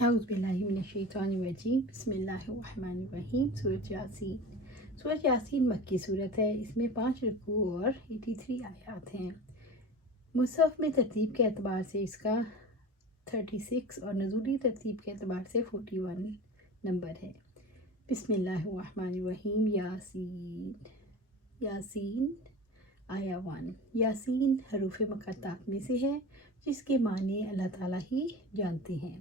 اعوذ باللہ من الشیطان الرجیم، بسم اللہ الرحمن الرحیم۔ سورۃ یاسین۔ سورۃ یاسین مکی صورت ہے۔ اس میں 5 رکوع اور 83 آیات ہیں۔ مصحف میں ترتیب کے اعتبار سے اس کا 36 اور نزولی ترتیب کے اعتبار سے 41 نمبر ہے۔ بسم اللہ الرحمن الرحیم۔ یاسین۔ یاسین آیا 1۔ یاسین حروف مقطعات میں سے ہے جس کے معنی اللہ تعالیٰ ہی جانتے ہیں۔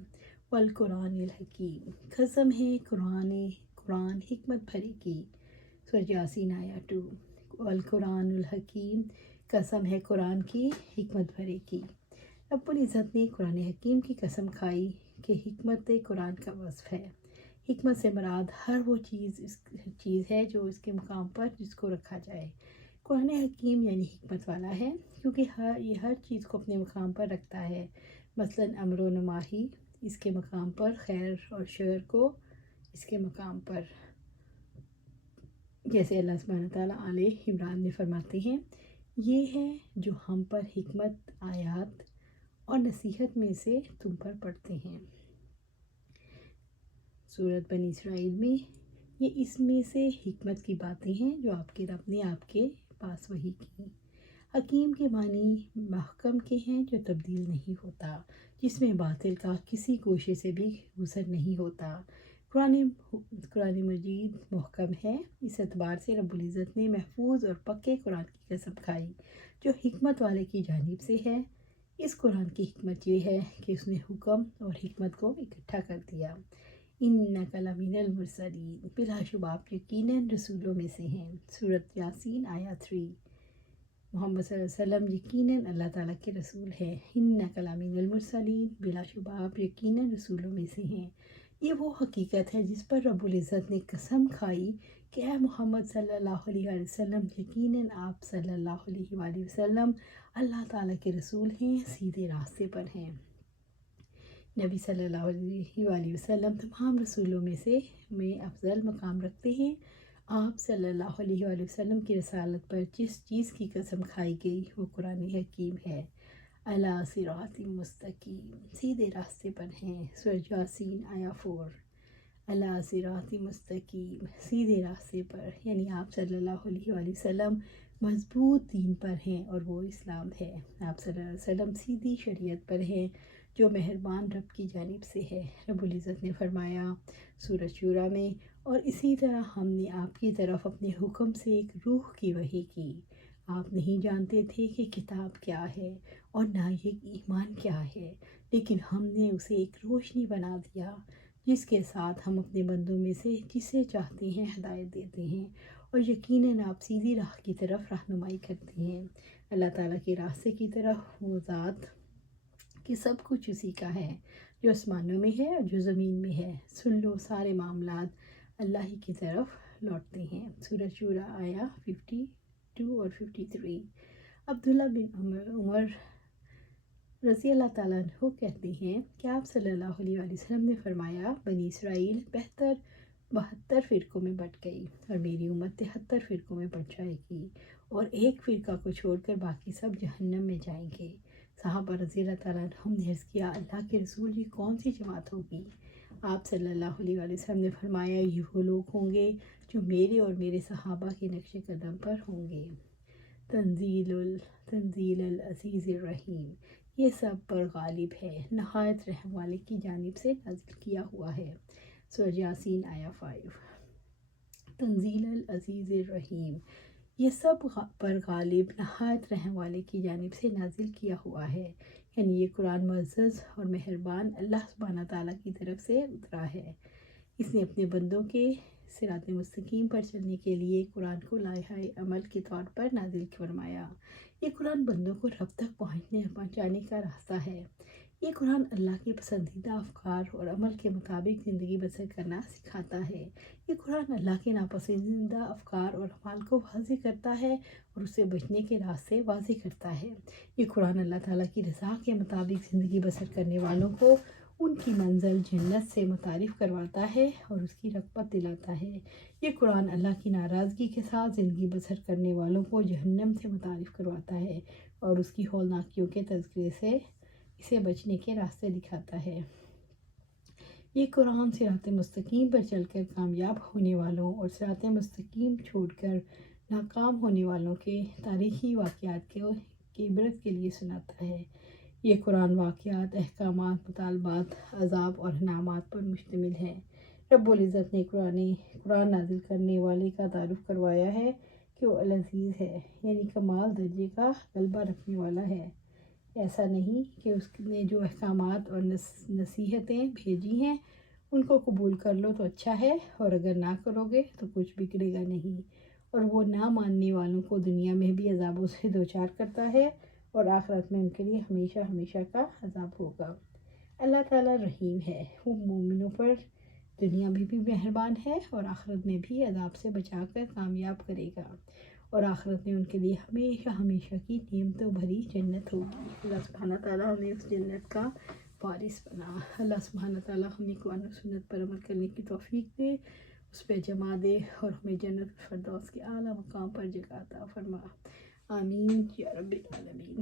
والقرآن الحکیم، قسم ہے قرآن حکمت بھرے کی۔ سورۃ یاسین آیا 2۔ والقرآن الحکیم، قسم ہے قرآن کی حکمت بھرے کی۔ رب العزت نے قرآن حکیم کی قسم کھائی کہ حکمت قرآن کا وصف ہے۔ حکمت سے مراد ہر وہ چیز ہے جو اس کے مقام پر جس کو رکھا جائے۔ قرآن حکیم یعنی حکمت والا ہے کیونکہ یہ ہر چیز کو اپنے مقام پر رکھتا ہے۔ مثلاً امر و نواہی اس کے مقام پر، خیر اور شر کو اس کے مقام پر، جیسے اللہ سبحانہ تعالیٰ آل عمران میں فرماتے ہیں، یہ ہے جو ہم پر حکمت، آیات اور نصیحت میں سے تم پر پڑھتے ہیں۔ سورۃ بنی اسرائیل میں یہ اس میں سے حکمت کی باتیں ہیں جو آپ کے رب نے آپ کے پاس وحی کی۔ حکیم کے معنی محکم کے ہیں جو تبدیل نہیں ہوتا، جس میں باطل کا کسی گوشے سے بھی گزر نہیں ہوتا۔ قرآن مجید محکم ہے، اس اعتبار سے رب العزت نے محفوظ اور پکے قرآن کی قسم کھائی جو حکمت والے کی جانب سے ہے۔ اس قرآن کی حکمت یہ ہے کہ اس نے حکم اور حکمت کو اکٹھا کر دیا۔ انک لمن المرسلین، بلا شبہ آپ یقیناً رسولوں میں سے ہیں۔ سورۃ یاسین آیا 3۔ محمد صلی اللہ علیہ وسلم یقیناً اللہ تعالیٰ کے رسول ہیں۔ انک لمن المرسلین، بلا شبہ آپ یقیناً رسولوں میں سے ہیں۔ یہ وہ حقیقت ہے جس پر رب العزت نے قسم کھائی کہ اے محمد صلی اللہ علیہ وسلم، یقیناً آپ صلی اللہ علیہ وآلہ وسلم اللہ تعالیٰ کے رسول ہیں، سیدھے راستے پر ہیں۔ نبی صلی اللہ علیہ وآلہ وسلم تمام رسولوں میں افضل مقام رکھتے ہیں۔ آپ صلی اللہ علیہ وآلہ وسلم کی رسالت پر جس چیز کی قسم کھائی گئی وہ قرآن حکیم ہے۔ علی صراط مستقیم، سیدھے راستے پر ہیں۔ سورۃ یاسین آیا 4۔ علی صراط مستقیم، سیدھے راستے پر، یعنی آپ صلی اللہ علیہ وآلہ وسلم مضبوط دین پر ہیں اور وہ اسلام ہے۔ آپ صلی اللہ علیہ وسلم سیدھی شریعت پر ہیں جو مہربان رب کی جانب سے ہے۔ رب العزت نے فرمایا سورۃ شورا میں، اور اسی طرح ہم نے آپ کی طرف اپنے حکم سے ایک روح کی وحی کی۔ آپ نہیں جانتے تھے کہ کتاب کیا ہے اور نہ یہ ایمان کیا ہے، لیکن ہم نے اسے ایک روشنی بنا دیا جس کے ساتھ ہم اپنے بندوں میں سے جسے چاہتے ہیں ہدایت دیتے ہیں، اور یقیناً آپ سیدھی راہ کی طرف رہنمائی کرتے ہیں۔ اللہ تعالیٰ کے راستے کی طرف وہ ذات کہ سب کچھ اسی کا ہے، جو آسمانوں میں ہے اور جو زمین میں ہے۔ سن لو، سارے معاملات اللہ ہی کی طرف لوٹتے ہیں۔ سورۃ شورا آیا 52 اور 53۔ عبداللہ بن عمر رضی اللہ تعالیٰ عنہ کہتے ہیں کہ آپ صلی اللہ علیہ وآلہ وسلم نے فرمایا، بنی اسرائیل 72 فرقوں میں بٹ گئی اور میری امت 73 فرقوں میں بٹ جائے گی، اور ایک فرقہ کو چھوڑ کر باقی سب جہنم میں جائیں گے۔ صحابہ رضی اللہ تعالیٰ عنہم نے عرض کیا، اللہ کے رسول، یہ کون سی جماعت ہوگی؟ آپ صلی اللہ علیہ وآلہ وسلم نے فرمایا، یہ وہ لوگ ہوں گے جو میرے اور میرے صحابہ کے نقش قدم پر ہوں گے۔ تنزیل العزیز الرحیم، یہ سب پر غالب ہے، نہایت رحم والے کی جانب سے نازل کیا ہوا ہے۔ سورۃ یاسین آیا 5۔ تنزیل العزیز الرحیم، یہ سب پر غالب، نہایت رحم والے کی جانب سے نازل کیا ہوا ہے، یعنی یہ قرآن معزز اور مہربان اللہ سبحانہ تعالیٰ کی طرف سے اترا ہے۔ اس نے اپنے بندوں کے صراط مستقیم پر چلنے کے لیے قرآن کو لائحہ عمل کے طور پر نازل فرمایا۔ یہ قرآن بندوں کو رب تک پہنچانے کا راستہ ہے۔ یہ قرآن اللہ کے پسندیدہ افکار اور عمل کے مطابق زندگی بسر کرنا سکھاتا ہے۔ یہ قرآن اللہ کے ناپسندیدہ افکار اور اعمال کو واضح کرتا ہے اور اس سے بچنے کے راستے واضح کرتا ہے۔ یہ قرآن اللہ تعالیٰ کی رضا کے مطابق زندگی بسر کرنے والوں کو ان کی منزل جنت سے متعارف کرواتا ہے اور اس کی رغبت دلاتا ہے۔ یہ قرآن اللہ کی ناراضگی کے ساتھ زندگی بسر کرنے والوں کو جہنم سے متعارف کرواتا ہے اور اس کی ہولناکیوں کے تذکرے سے اسے بچنے کے راستے دکھاتا ہے۔ یہ قرآن صراط مستقیم پر چل کر کامیاب ہونے والوں اور صراط مستقیم چھوڑ کر ناکام ہونے والوں کے تاریخی واقعات کی عبرت کے لیے سناتا ہے۔ یہ قرآن واقعات، احکامات، مطالبات، عذاب اور انعامات پر مشتمل ہے۔ رب العزت نے قرآن نازل کرنے والے کا تعارف کروایا ہے کہ وہ العزیز ہے، یعنی کمال درجے کا غلبہ رکھنے والا ہے۔ ایسا نہیں کہ اس نے جو احکامات اور نصیحتیں بھیجی ہیں ان کو قبول کر لو تو اچھا ہے، اور اگر نہ کرو گے تو کچھ بگڑے گا نہیں، اور وہ نہ ماننے والوں کو دنیا میں بھی عذابوں سے دوچار کرتا ہے اور آخرت میں ان کے لیے ہمیشہ ہمیشہ کا عذاب ہوگا۔ اللہ تعالیٰ رحیم ہے، وہ مومنوں پر دنیا میں بھی مہربان ہے اور آخرت میں بھی عذاب سے بچا کر کامیاب کرے گا، اور آخرت میں ان کے لیے ہمیشہ ہمیشہ کی نعمتوں بھری جنت ہوگی۔ اللہ سبحانہ تعالیٰ ہمیں اس جنت کا وارث بنا۔ اللہ سبحانہ تعالیٰ ہمیں قرآن و سنت پر عمل کرنے کی توفیق دے، اس پہ جمع دے، اور ہمیں جنت الفردوس کے اعلیٰ مقام پر جگہ عطا فرما۔ آمین یا رب العالمین۔